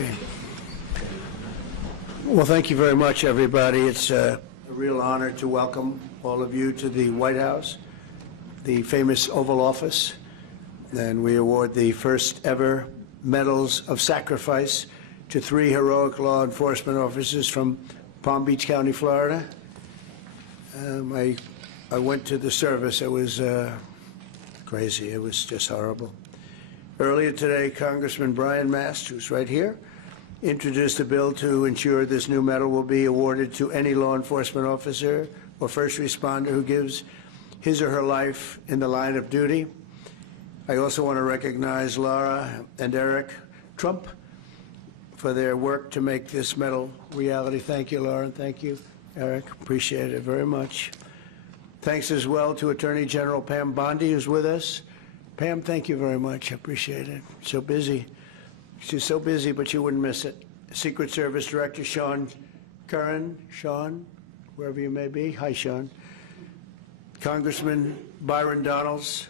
Okay. Well, thank you very much, everybody. It's a real honor to welcome all of you to the White House, the famous Oval Office, and we award the first ever Medals of Sacrifice to 3 heroic law enforcement officers from Palm Beach County, Florida. I went to the service. It was crazy. It was just horrible. Earlier today, Congressman Brian Mast, who's right here, introduced a bill to ensure this new medal will be awarded to any law enforcement officer or first responder who gives his or her life in the line of duty. I also want to recognize Laura and Eric Trump for their work to make this medal reality. Thank you, Laura, and thank you, Eric. Appreciate it very much. Thanks as well to Attorney General Pam Bondi, who's with us. Pam, thank you very much. I appreciate it. So busy. She's so busy, but you wouldn't miss it. Secret Service Director Sean Curran. Sean, wherever you may be. Hi, Sean. Congressman Byron Donalds,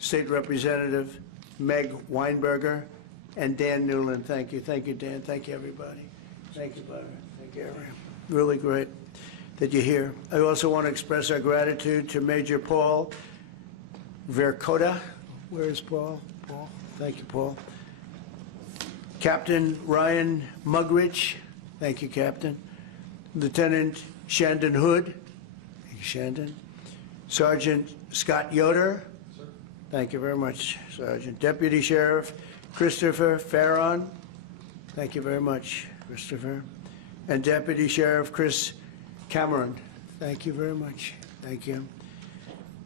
State Representative Meg Weinberger, and Dan Newland. Thank you. Thank you, Dan. Thank you, everybody. Thank you, Byron. Thank you, Eric. Really great that you're here. I also want to express our gratitude to Major Paul Vercoda. Where is Paul? Paul. Thank you, Paul. Captain Ryan Mugridge. Thank you, Captain. Lieutenant Shandon Hood. Thank you, Shandon. Sergeant Scott Yoder. Sir. Thank you very much, Sergeant. Deputy Sheriff Christopher Farron. Thank you very much, Christopher. And Deputy Sheriff Chris Cameron. Thank you very much. Thank you.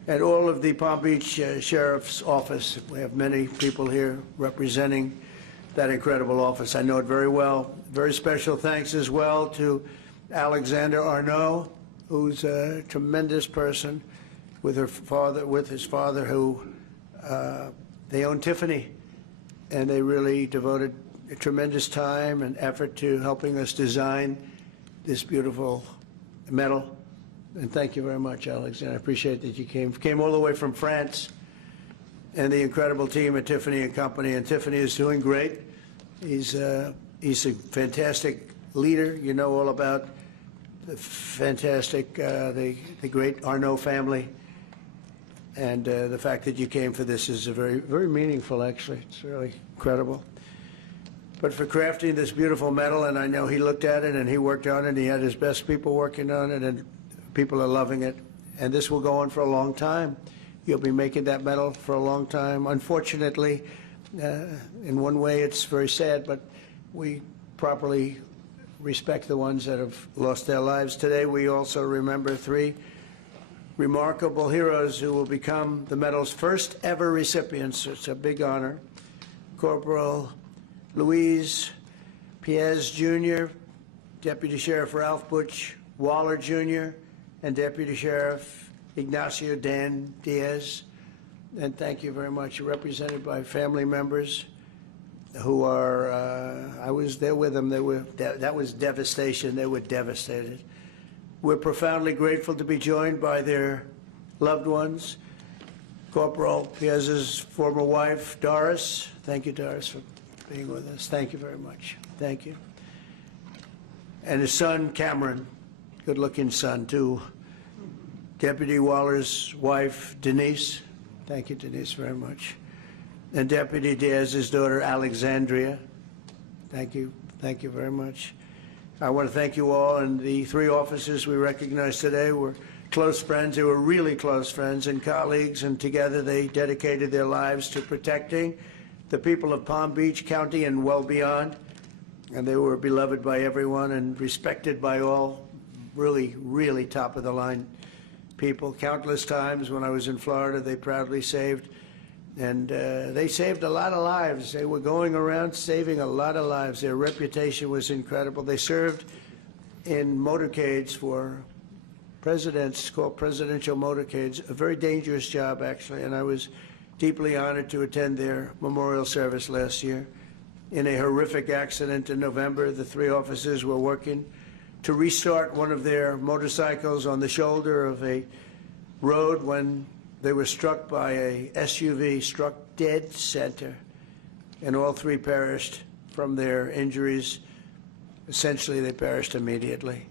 And all of the Palm Beach Sheriff's Office. We have many people here representing that incredible office. I know it very well. Very special thanks as well to Alexander Arnault, who's a tremendous person with his father, who they own Tiffany, and they really devoted a tremendous time and effort to helping us design this beautiful medal. And thank you very much, Alexander. I appreciate that you came all the way from France, and the incredible team at Tiffany and Company. And Tiffany is doing great. He's a fantastic leader. You know all about the fantastic, the great Arnault family. And the fact that you came for this is very, very meaningful, actually. It's really incredible. But for crafting this beautiful medal, and I know he looked at it and he worked on it, and he had his best people working on it, and people are loving it. And this will go on for a long time. You'll be making that medal for a long time. Unfortunately, in one way it's very sad, but we properly respect the ones that have lost their lives. Today we also remember 3 remarkable heroes who will become the medal's first ever recipients. It's a big honor. Corporal Luis Piez Jr., Deputy Sheriff Ralph Butch Waller Jr., and Deputy Sheriff Ignacio Dan Diaz. And thank you very much. You're represented by family members who are, I was there with them. That was devastation. They were devastated. We're profoundly grateful to be joined by their loved ones. Corporal Piez's former wife, Doris. Thank you, Doris, for being with us. Thank you very much. Thank you. And his son, Cameron, good-looking son, too. Deputy Waller's wife, Denise. Thank you, Denise, very much. And Deputy Diaz's daughter, Alexandria. Thank you. Thank you very much. I want to thank you all. And the 3 officers we recognize today were close friends. They were really close friends and colleagues, and together they dedicated their lives to protecting the people of Palm Beach County and well beyond. And they were beloved by everyone and respected by all. Really, really top-of-the-line people. Countless times when I was in Florida, they proudly saved, and they saved a lot of lives. They were going around saving a lot of lives. Their reputation was incredible. They served in motorcades for presidents, called presidential motorcades, a very dangerous job, actually, and I was deeply honored to attend their memorial service last year. In a horrific accident in November, the 3 officers were working to restart one of their motorcycles on the shoulder of a road when they were struck by a SUV, struck dead center, and all 3 perished from their injuries. Essentially, they perished immediately.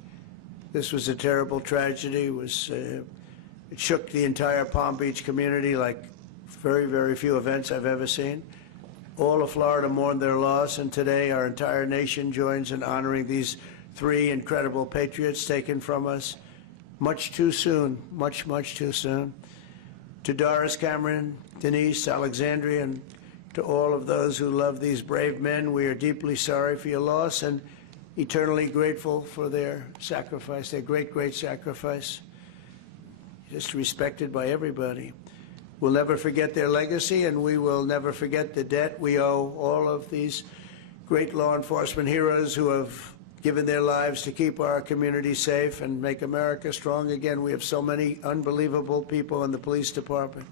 This was a terrible tragedy. It shook the entire Palm Beach community like very, very few events I've ever seen. All of Florida mourned their loss, and today our entire nation joins in honoring these three incredible patriots taken from us much too soon, much, much too soon. To Doris, Cameron, Denise, Alexandria, and to all of those who love these brave men, we are deeply sorry for your loss and eternally grateful for their sacrifice, their great, great sacrifice, just respected by everybody. We'll never forget their legacy, and we will never forget the debt we owe all of these great law enforcement heroes who have given their lives to keep our community safe and make America strong again. We have so many unbelievable people in the police department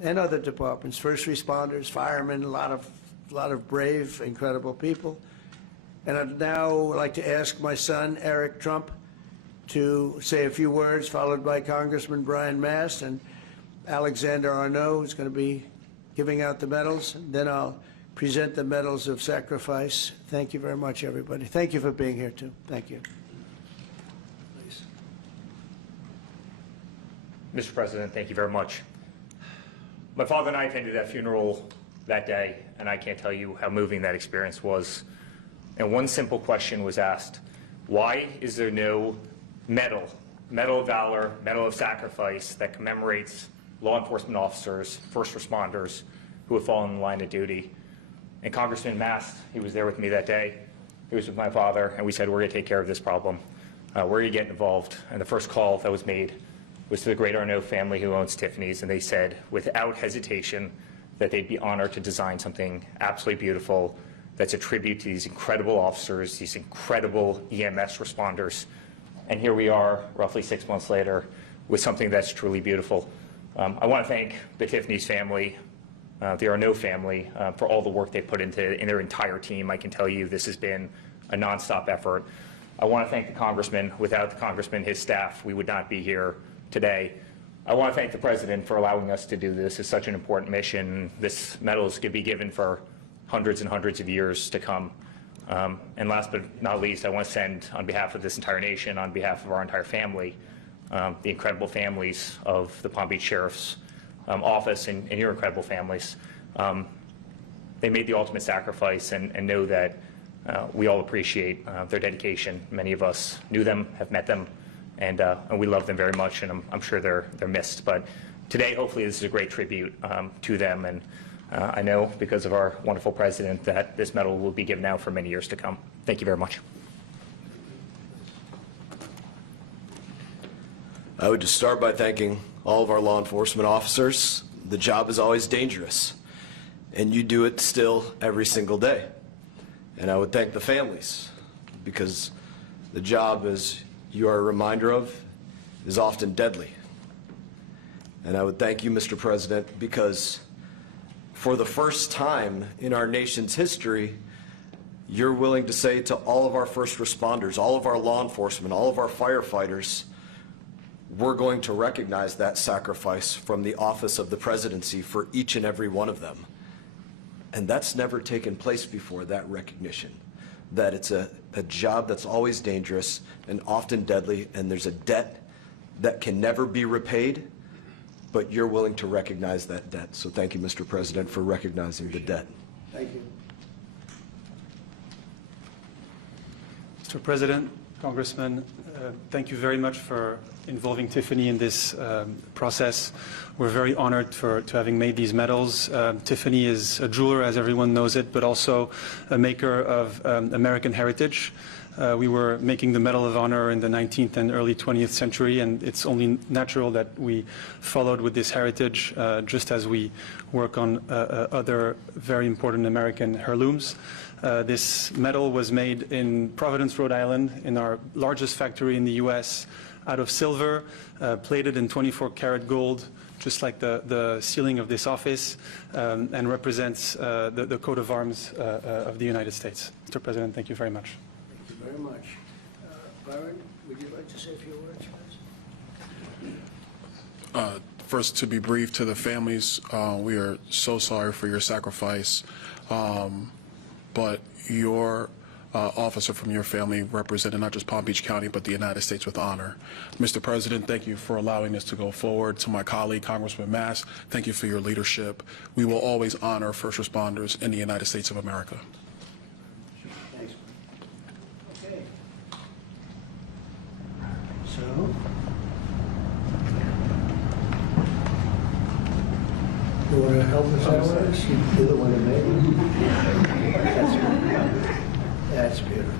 and other departments, first responders, firemen, a lot of brave, incredible people. And I'd now like to ask my son, Eric Trump, to say a few words, followed by Congressman Brian Mast and Alexander Arnault, who's going to be giving out the medals. Then I'll present the medals of sacrifice. Thank you very much, everybody. Thank you for being here, too. Thank you. Please. Mr. President, thank you very much. My father and I attended that funeral that day, and I can't tell you how moving that experience was. And one simple question was asked: why is there no medal of valor, medal of sacrifice that commemorates law enforcement officers, first responders who have fallen in the line of duty? And Congressman Mast, he was there with me that day. He was with my father, and we said, we're going to take care of this problem. We're going to get involved. And the first call that was made was to the great Arnault family who owns Tiffany's, and they said, without hesitation, that they'd be honored to design something absolutely beautiful that's a tribute to these incredible officers, these incredible EMS responders. And here we are, roughly 6 months later, with something that's truly beautiful. I want to thank the Tiffany's family, the Arnault family, for all the work they put in their entire team. I can tell you this has been a nonstop effort. I want to thank the Congressman. Without the Congressman, his staff, we would not be here today. I want to thank the President for allowing us to do this. It's such an important mission. This medal is going to be given for hundreds and hundreds of years to come. And last but not least, I want to send, on behalf of this entire nation, on behalf of our entire family, the incredible families of the Palm Beach Sheriff's Office and your incredible families. They made the ultimate sacrifice, and know that we all appreciate their dedication. Many of us knew them, have met them, and we love them very much, and I'm sure they're missed. But today, hopefully, this is a great tribute to them, and I know, because of our wonderful President, that this medal will be given out for many years to come. Thank you very much. I would just start by thanking all of our law enforcement officers. The job is always dangerous, and you do it still every single day. And I would thank the families, because the job, as you are a reminder of, is often deadly. And I would thank you, Mr. President, because for the first time in our nation's history, you're willing to say to all of our first responders, all of our law enforcement, all of our firefighters, we're going to recognize that sacrifice from the office of the presidency for each and every one of them. And that's never taken place before, that recognition, that it's a job that's always dangerous and often deadly, and there's a debt that can never be repaid, but you're willing to recognize that debt. So thank you, Mr. President, for recognizing the debt. Thank you. Mr. President, Congressman, thank you very much for involving Tiffany in this process. We're very honored to having made these medals. Tiffany is a jeweler, as everyone knows it, but also a maker of American heritage. We were making the Medal of Honor in the 19th and early 20th century, and it's only natural that we followed with this heritage, just as we work on other very important American heirlooms. This medal was made in Providence, Rhode Island, in our largest factory in the U.S., out of silver, plated in 24-karat gold, just like the ceiling of this office, and represents the coat of arms of the United States. Mr. President, thank you very much. Thank you very much. Byron, would you like to say a few words, please? First, to be brief, to the families, we are so sorry for your sacrifice. but your officer from your family represented not just Palm Beach County, but the United States with honor. Mr. President, thank you for allowing us to go forward. To my colleague, Congressman Mass, thank you for your leadership. We will always honor first responders in the United States of America. Thanks. Okay. So, you want to help us out with this? You're the one that made it. That's beautiful.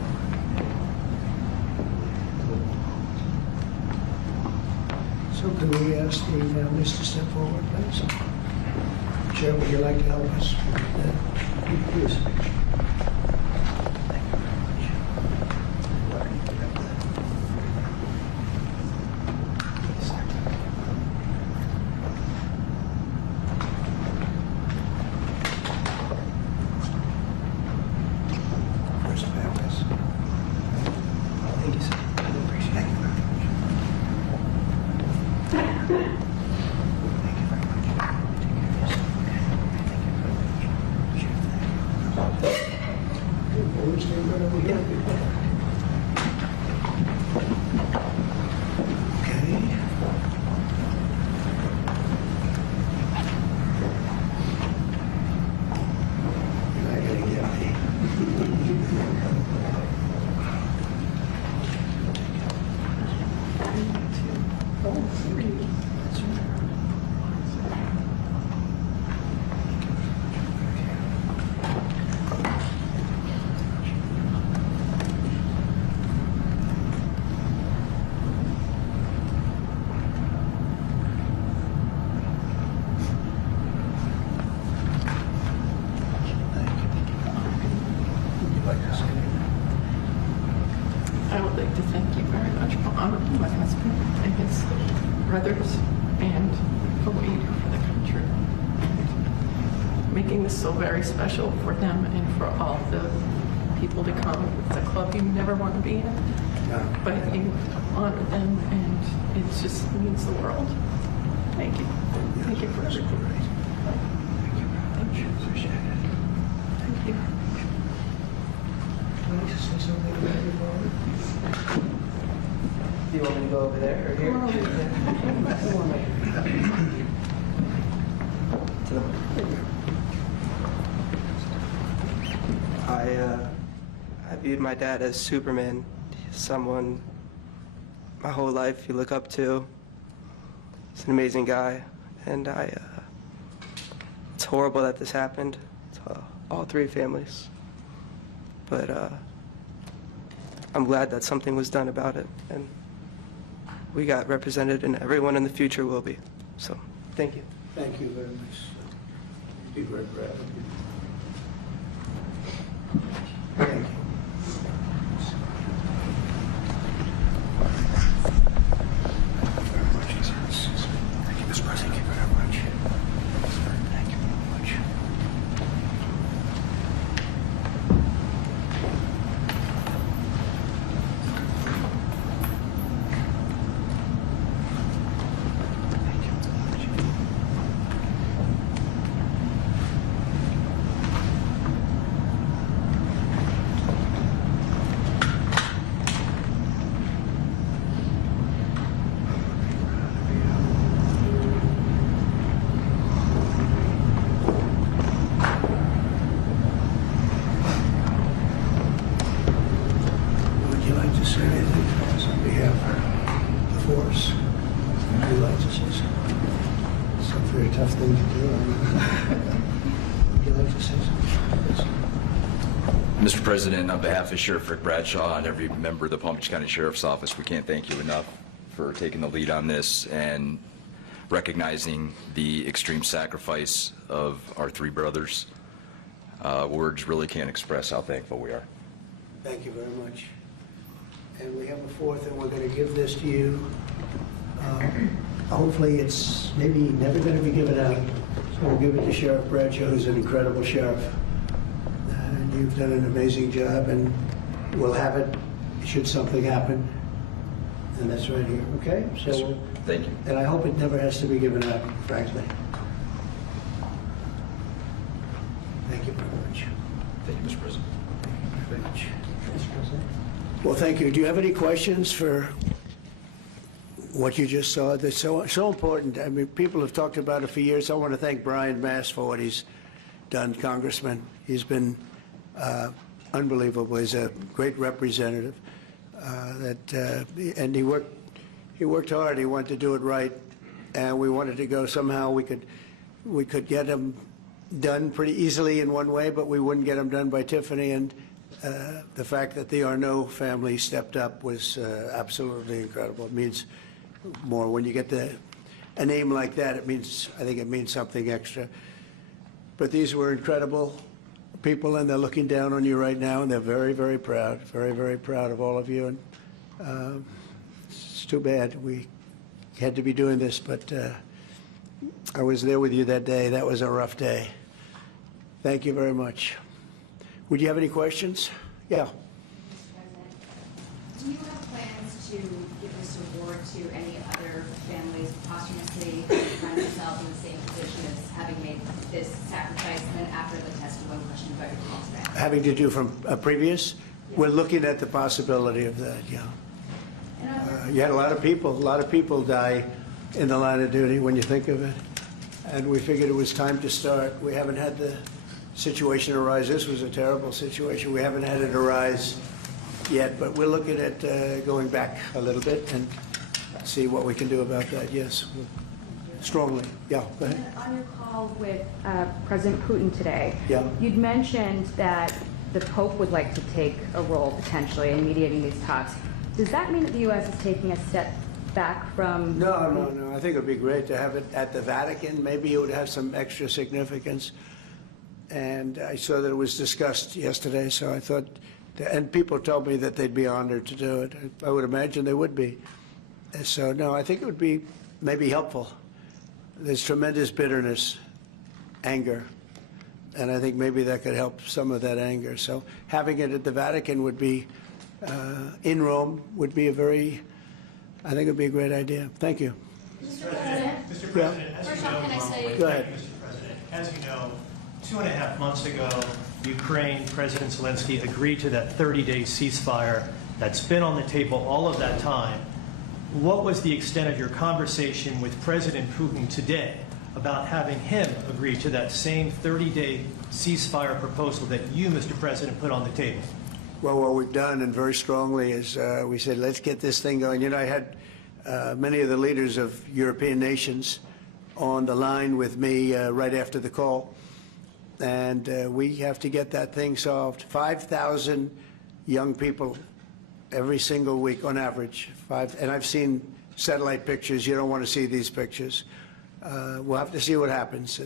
So can we ask the families to step forward, please? Chair, would you like to help us? Please. First families. Thank you, sir. Appreciate it. Thank you very much. Take care of yourself, okay? Thank you. Sure thing. Always stay right over here. Okay. You're not gonna get me. Oh, thank you. That's right. Would you like to say anything? I would like to thank you very much for honoring my husband and his brothers and for what you do for the country. Making this so very special for them and for all the people to come. It's a club you never want to be in, No. but you honor them and it just means the world. Thank you. Thank you for That's everything. great. Thank you very much. Appreciate it. Thank you. Would you like to say something about your father? Do you want me to go over there or here? Come on over To the- I viewed my dad as Superman, someone my whole life you look up to. He's an amazing guy, and it's horrible that this happened to all three families. But I'm glad that something was done about it, and we got represented, and everyone in the future will be. So, thank you. Thank you very much. Be very proud of you. Thank you. Thank you, Mr. President. Thank you very much. Thank you very much. Thank you very much. Would you like to say anything to us on behalf of the force? Would you like to say something? It's a very tough thing to do. Would you like to say something? Yes. Mr. President, on behalf of Sheriff Rick Bradshaw and every member of the Palm Beach County Sheriff's Office, we can't thank you enough for taking the lead on this and recognizing the extreme sacrifice of our three brothers. Words really can't express how thankful we are. Thank you very much. And we have a fourth, and we're going to give this to you. Hopefully, it's maybe never going to be given out. So we'll give it to Sheriff Bradshaw, who's an incredible sheriff. And you've done an amazing job, and we'll have it should something happen. And that's right here, okay? Yes, sir. So, Thank you. and I hope it never has to be given out, frankly. Thank you very much. Thank you, Mr. President. Very much. Well, thank you. Do you have any questions for what you just saw? That's so important. I mean, people have talked about it for years. I want to thank Brian Mass for what he's done, Congressman. He's been unbelievable. He's a great representative. And he worked hard. He wanted to do it right, and we wanted to go somehow. We could get him done pretty easily in one way, but we wouldn't get him done by Tiffany. And the fact that the Arnault family stepped up was absolutely incredible. It means more when you get a name like that. I think it means something extra. But these were incredible people, and they're looking down on you right now, and they're very, very proud, very, very proud of all of you. And it's too bad we had to be doing this, but I was there with you that day. That was a rough day. Thank you very much. Would you have any questions? Yeah. Do you have plans to give this award to any other families posthumously who find themselves in the same position as having made this sacrifice, and then after the test, one question about your calls back? Having to do from a previous? Yes. We're looking at the possibility of that, yeah. You had a lot of people die in the line of duty when you think of it. And we figured it was time to start. We haven't had the situation arise. This was a terrible situation. We haven't had it arise yet, but we're looking at going back a little bit and see what we can do about that. Yes, strongly. Yeah, go ahead. On your call with President Putin today, yeah, you'd mentioned that the Pope would like to take a role potentially in mediating these talks. Does that mean that the U.S. is taking a step back from... No. I think it would be great to have it at the Vatican. Maybe it would have some extra significance. And I saw that it was discussed yesterday, so I thought, and people told me that they'd be honored to do it. I would imagine they would be. So, no, I think it would be maybe helpful. There's tremendous bitterness, anger, and I think maybe that could help some of that anger. So having it at the Vatican would be, in Rome, would be I think it would be a great idea. Thank you. Mr. President, as you know, go ahead. Mr. President, as you know, 2.5 months ago, Ukraine President Zelensky agreed to that 30-day ceasefire that's been on the table all of that time. What was the extent of your conversation with President Putin today about having him agree to that same 30-day ceasefire proposal that you, Mr. President, put on the table? Well, what we've done, and very strongly, is we said, let's get this thing going. You know, I had many of the leaders of European nations on the line with me right after the call, and we have to get that thing solved. 5,000 young people every single week on average. And I've seen satellite pictures. You don't want to see these pictures. We'll have to see what happens.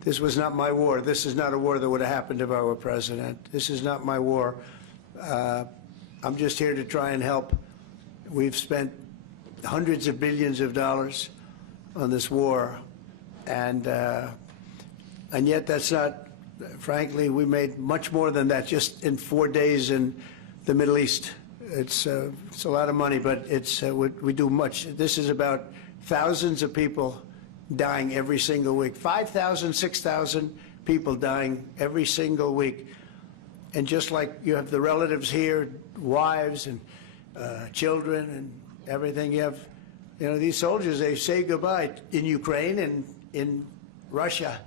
This was not my war. This is not a war that would have happened if I were president. This is not my war. I'm just here to try and help. We've spent hundreds of billions of dollars on this war, and yet that's not, frankly, we made much more than that just in 4 days in the Middle East. It's a lot of money, but we do much. This is about thousands of people dying every single week. 5,000, 6,000 people dying every single week. And just like you have the relatives here, wives and children and everything, you have, these soldiers, they say goodbye in Ukraine and in Russia,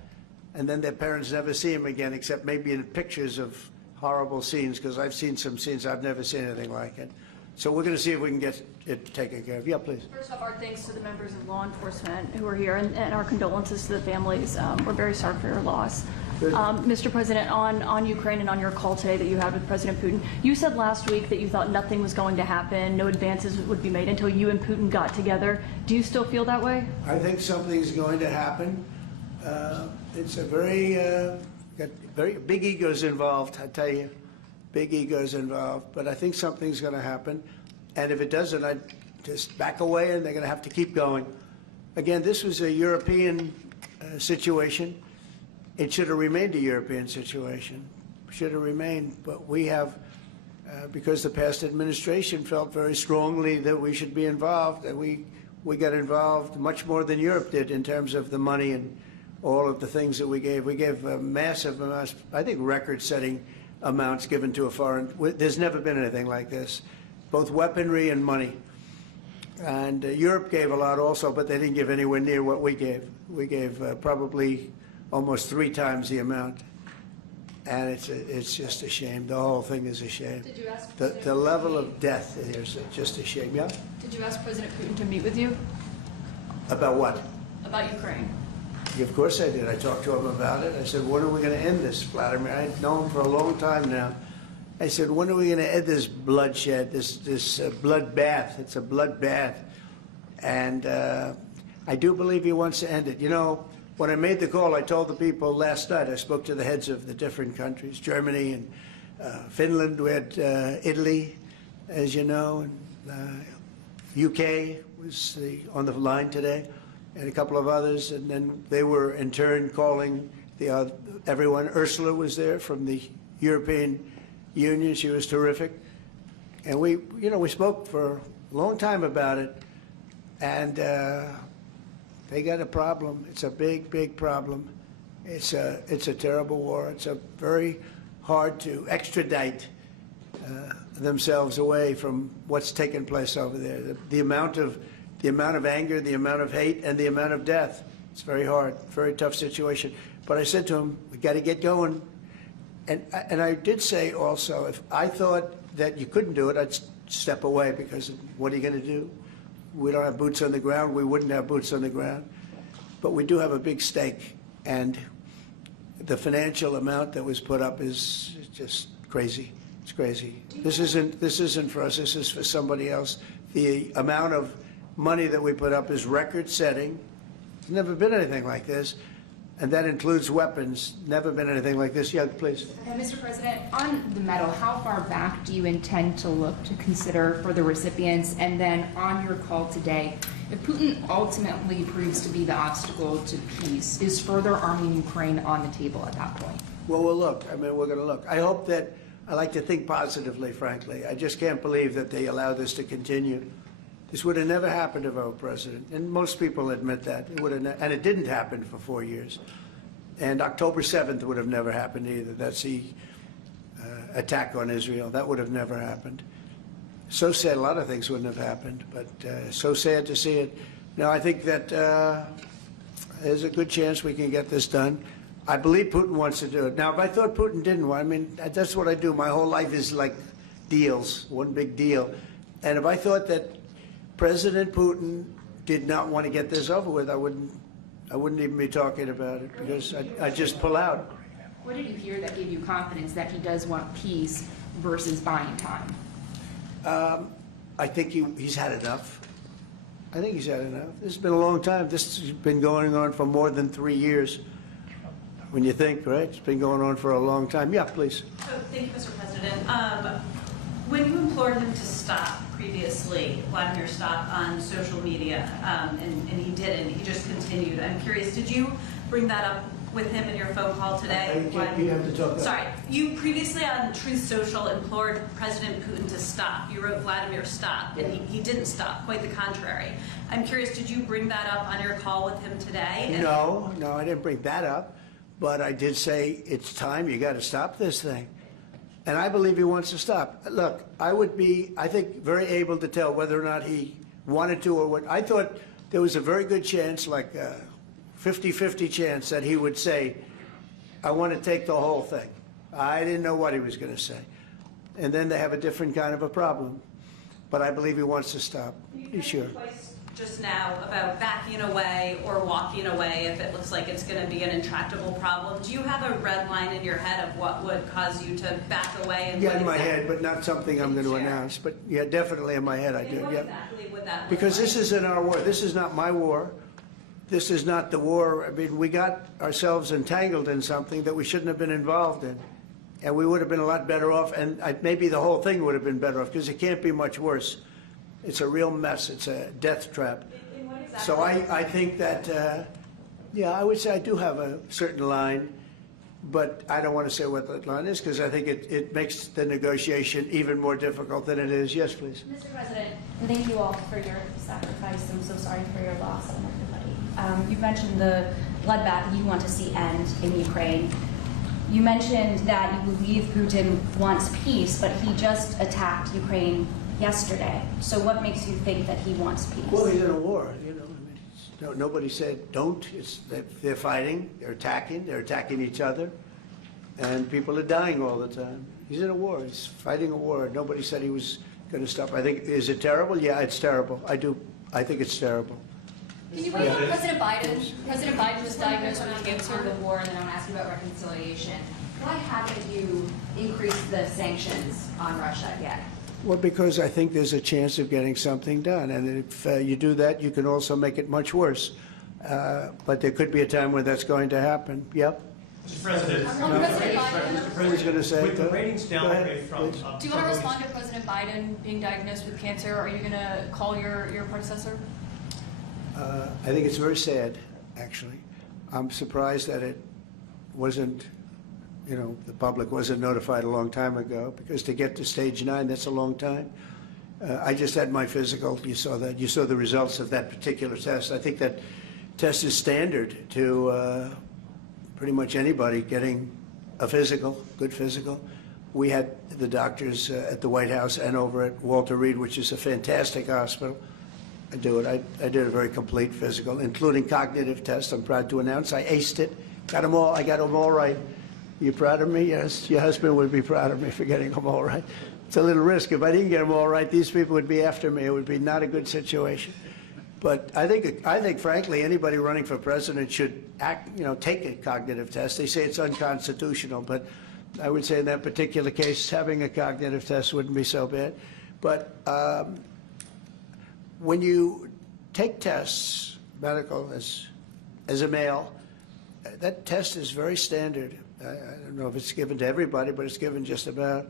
and then their parents never see them again, except maybe in pictures of horrible scenes, because I've seen some scenes, I've never seen anything like it. So we're going to see if we can get it taken care of. Yeah, please. First off, our thanks to the members of law enforcement who are here, and our condolences to the families. We're very sorry for your loss. Mr. President, on Ukraine and on your call today that you had with President Putin, you said last week that you thought nothing was going to happen, no advances would be made until you and Putin got together. Do you still feel that way? I think something's going to happen. It's a very big egos involved, I tell you. Big egos involved, but I think something's going to happen. And if it doesn't, I'd just back away, and they're going to have to keep going. Again, this was a European situation. It should have remained a European situation. Should have remained, but we have, because the past administration felt very strongly that we should be involved, and we got involved much more than Europe did in terms of the money, and all of the things that we gave. We gave massive amounts, I think record-setting amounts given to a foreign. There's never been anything like this, both weaponry and money. And Europe gave a lot also, but they didn't give anywhere near what we gave. We gave probably almost 3 times the amount. And it's just a shame. The whole thing is a shame. Did you ask The level of death is just a shame. Yeah? Did you ask President Putin to meet with you About what? about Ukraine? Of course I did. I talked to him about it. I said, when are we going to end this, Vladimir? I've known him for a long time now. I said, when are we going to end this bloodshed, this bloodbath? It's a bloodbath. And I do believe he wants to end it. You know, when I made the call, I told the people last night, I spoke to the heads of the different countries, Germany and Finland. We had Italy, as you know, and UK was on the line today, and a couple of others. And then they were in turn calling everyone. Ursula was there from the European Union. She was terrific. And we spoke for a long time about it. And they got a problem. It's a big, big problem. It's a terrible war. It's a very hard to extradite themselves away from what's taking place over there. The amount of anger, the amount of hate, and the amount of death. It's very hard, very tough situation. But I said to him, we got to get going. And I did say also, if I thought that you couldn't do it, I'd step away, because what are you going to do? We don't have boots on the ground. We wouldn't have boots on the ground. But we do have a big stake, and the financial amount that was put up is just crazy. It's crazy. This isn't for us. This is for somebody else. The amount of money that we put up is record-setting. There's never been anything like this. And that includes weapons. Never been anything like this. Yeah, please. Mr. President, on the medal, how far back do you intend to look to consider for the recipients? And then on your call today, if Putin ultimately proves to be the obstacle to peace, is further arming Ukraine on the table at that point? Well, we'll look. I mean, we're going to look. I hope that, I like to think positively, frankly. I just can't believe that they allow this to continue. This would have never happened if I were president, and most people admit that. It would have, and it didn't happen for 4 years. And October 7th would have never happened either. That's the attack on Israel. That would have never happened. So sad, a lot of things wouldn't have happened, but so sad to see it. Now, I think that there's a good chance we can get this done. I believe Putin wants to do it. Now, if I thought Putin didn't want, I mean, that's what I do. My whole life is like deals, one big deal. And if I thought that President Putin did not want to get this over with, I wouldn't even be talking about it, because I'd just pull out. What did you hear that gave you confidence that he does want peace versus buying time? I think he's had enough. I think he's had enough. This has been a long time. This has been going on for more than 3 years. When you think, right? It's been going on for a long time. Yeah, please. Oh, thank you, Mr. President. When you implored him to stop previously, Vladimir stopped on social media, and he didn't. He just continued. I'm curious, did you bring that up with him in your phone call today? You have to talk. Sorry. You previously on Truth Social implored President Putin to stop. You wrote Vladimir stop, and he didn't stop. Quite the contrary. I'm curious, did you bring that up on your call with him today? No, I didn't bring that up. But I did say, it's time, you got to stop this thing. And I believe he wants to stop. Look, I would be, I think, very able to tell whether or not he wanted to or what. I thought there was a very good chance, like a 50-50 chance, that he would say, I want to take the whole thing. I didn't know what he was going to say. And then they have a different kind of a problem. But I believe he wants to stop. You sure. Twice just now about backing away or walking away if it looks like it's going to be an intractable problem. Do you have a red line in your head of what would cause you to back away? And yeah, in my head, but not something I'm going to announce. But yeah, definitely in my head I do. What yeah. exactly would that look Because like? this isn't our war. This is not my war. This is not the war. I mean, we got ourselves entangled in something that we shouldn't have been involved in. And we would have been a lot better off, and maybe the whole thing would have been better off, because it can't be much worse. It's a real mess. It's a death trap. So I think that, yeah, I would say I do have a certain line, but I don't want to say what that line is, because I think it makes the negotiation even more difficult than it is. Yes, please. Mr. President, thank you all for your sacrifice. I'm so sorry for your loss and everybody. You mentioned the bloodbath you want to see end in Ukraine. You mentioned that you believe Putin wants peace, but he just attacked Ukraine yesterday. So what makes you think that he wants peace? Well, he's in a war, you know. I mean, nobody said don't. They're fighting, they're attacking each other, and people are dying all the time. He's in a war. He's fighting a war. Nobody said he was going to stop. I think, is it terrible? Yeah, it's terrible. I think it's terrible. Can you bring up President Biden? President Biden was diagnosed with cancer of the war, and then I want to ask you about reconciliation. Why haven't you increased the sanctions on Russia yet? Well, because I think there's a chance of getting something done, and if you do that, you can also make it much worse. But there could be a time when that's going to happen. Yep. Mr. President, Who's going to say with the ratings downgrade from... Do you want to respond to President Biden being diagnosed with cancer? Are you going to call your predecessor? I think it's very sad, actually. I'm surprised that it wasn't, you know, the public wasn't notified a long time ago, because to get to stage 9, that's a long time. I just had my physical. You saw that. You saw the results of that particular test. I think that test is standard to pretty much anybody getting a physical, good physical. We had the doctors at the White House and over at Walter Reed, which is a fantastic hospital, do it. I did a very complete physical, including cognitive tests. I'm proud to announce I aced it. Got them all. I got them all right. You proud of me? Yes. Your husband would be proud of me for getting them all right. It's a little risk. If I didn't get them all right, these people would be after me. It would be not a good situation. But I think, frankly, anybody running for president should take a cognitive test. They say it's unconstitutional, but I would say in that particular case, having a cognitive test wouldn't be so bad. But when you take tests, medical, as a male, that test is very standard. I don't know if it's given to everybody, but it's given just about.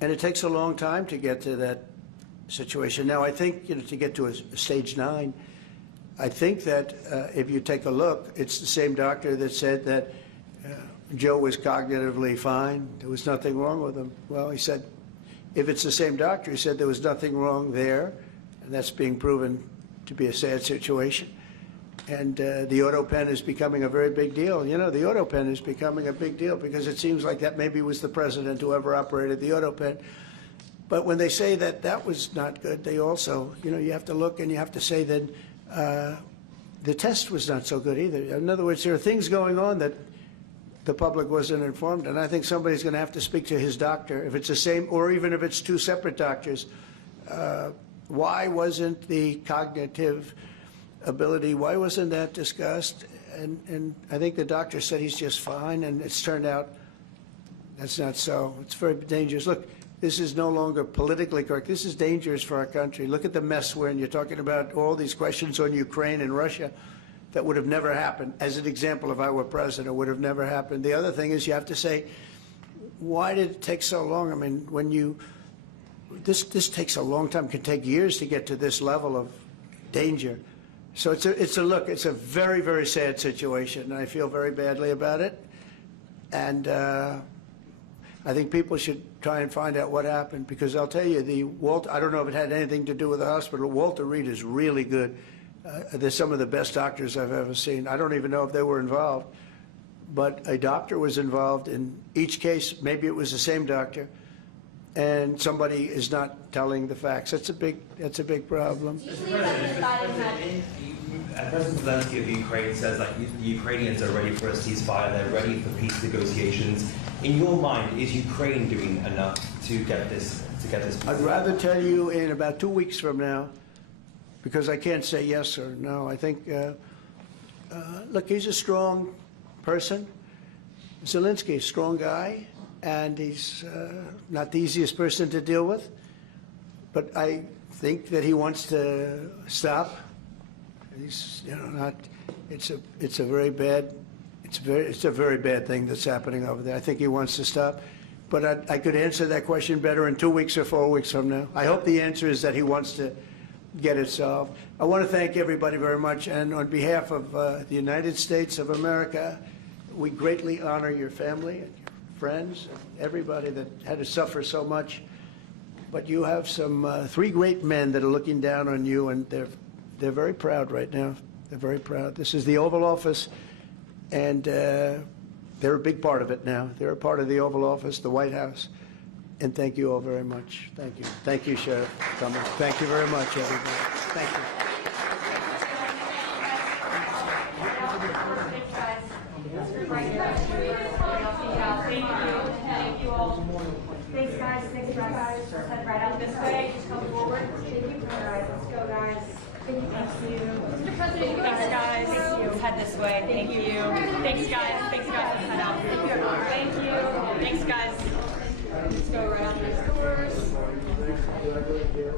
And it takes a long time to get to that situation. Now, I think, to get to a stage 9, I think that if you take a look, it's the same doctor that said that Joe was cognitively fine. There was nothing wrong with him. Well, he said, if it's the same doctor, he said there was nothing wrong there, and that's being proven to be a sad situation. And the auto pen is becoming a very big deal. You know, the auto pen is becoming a big deal because it seems like that maybe was the president who ever operated the auto pen. But when they say that that was not good, they also, you have to look and you have to say that the test was not so good either. In other words, there are things going on that the public wasn't informed, and I think somebody's going to have to speak to his doctor, if it's the same, or even if it's 2 separate doctors. Why wasn't the cognitive ability, why wasn't that discussed? And I think the doctor said he's just fine, and it's turned out that's not so. It's very dangerous. Look, this is no longer politically correct. This is dangerous for our country. Look at the mess we're in. You're talking about all these questions on Ukraine and Russia that would have never happened. As an example, if I were president, it would have never happened. The other thing is you have to say, why did it take so long? I mean, this takes a long time. It can take years to get to this level of danger. So it's a very, very sad situation, and I feel very badly about it. And I think people should try and find out what happened, because I'll tell you, I don't know if it had anything to do with the hospital. Walter Reed is really good. They're some of the best doctors I've ever seen. I don't even know if they were involved, but a doctor was involved in each case. Maybe it was the same doctor, and somebody is not telling the facts. That's a big problem. President Zelensky of Ukraine says that the Ukrainians are ready for a ceasefire, they're ready for peace negotiations. In your mind, is Ukraine doing enough to get this? I'd rather tell you in about 2 weeks from now, because I can't say yes or no. I think, look, he's a strong person. Zelensky, a strong guy, and he's not the easiest person to deal with. But I think that he wants to stop. He's, not. It's a very bad thing that's happening over there. I think he wants to stop. But I could answer that question better in 2 weeks or 4 weeks from now. I hope the answer is that he wants to get it solved. I want to thank everybody very much, and on behalf of the United States of America, we greatly honor your family and your friends, and everybody that had to suffer so much. But you have some 3 great men that are looking down on you, and they're very proud right now. They're very proud. This is the Oval Office. and they're a big part of it now. They're a part of the Oval Office, the White House, and thank you all very much. Thank you. Thank you, Sheriff Cummings. Thank you very much, everybody. Thank you. Thank you all. Thanks, guys. Thanks, guys. Just head right out this way. Just come forward. Thank you. All right, let's go, guys. Thank you. Mr. President, thanks, guys. Let's head this way. Thank you. Thanks, guys. Thanks, guys. Let's head out. Thank you. Thanks, guys. Let's go right out these doors. Thank you.